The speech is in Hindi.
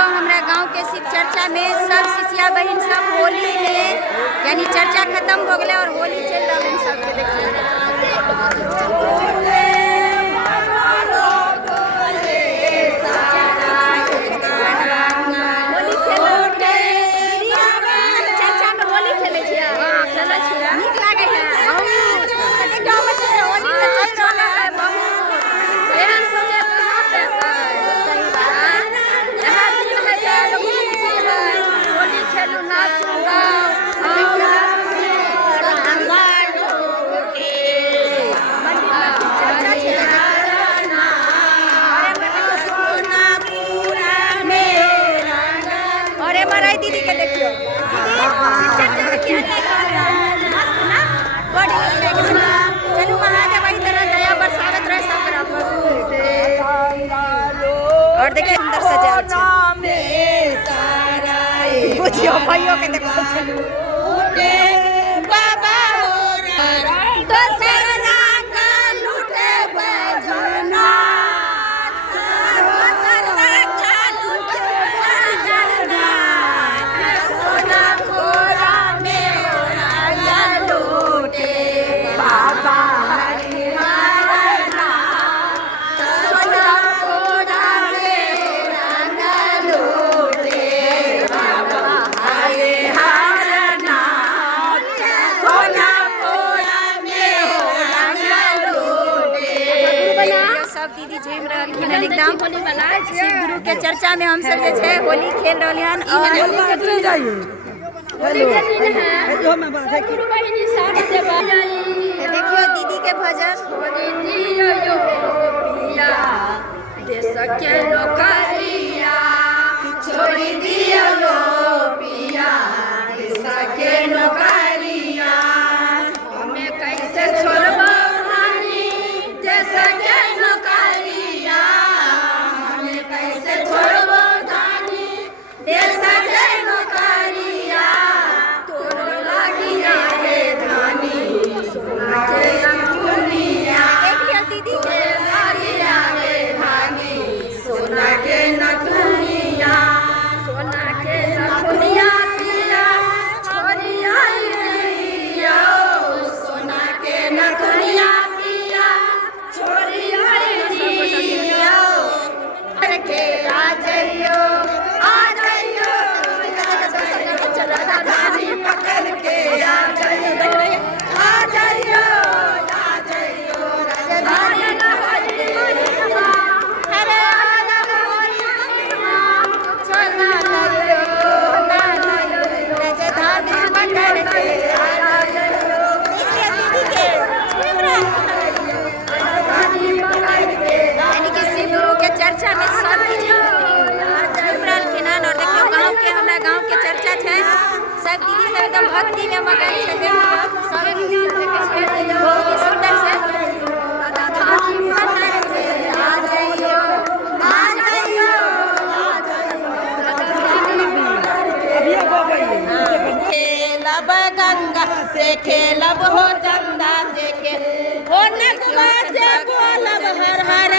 हमारा गांव के शिव चर्चा में सब शिष्या बहन सब होली में यानी चर्चा खत्म हो गया और होली चल रहा है सबके देखिए। दीदी के देखियो चलू महादेव वही तरह दया बरसावत रहे सब और देखिए सुंदर सजावट बुझियो भाइयों के देखो चलू बाबा तो सरना का लूटे बजना सब दीदी झूम रहल एकदम शिव गुरु के चर्चा में हम सब जे छे होली खेल रहल हन और देखियो दीदी के भजन देश के लोकरिया छोड़ी दियो लो पिया देश के लोकरिया हमें कैसे छोड़बो रानी देश के लोकरिया हमें कैसे छोड़बो रानी देश के लोकरिया तोरो लागिया रे धानी सोना के नथुनिया देखियो दीदी के लागिया रे धानी सोना के नथुनिया सोना के नथुनिया पिया छोरिया रे सोना के नथुनिया पिया छोरिया रे के आ जाइयो पकड़ के आ जाइयो चर्चा में सब खिनान और देखियो गांव के हमरा गांव के चर्चा है सब दीदी सब एकदम भक्ति में मगन छे सब दीदी बहुत ही सुंदर से आ जाइयो खेलब गंगा से खेलब हो चंदा से खेल हो नगवा से बोलब हर हर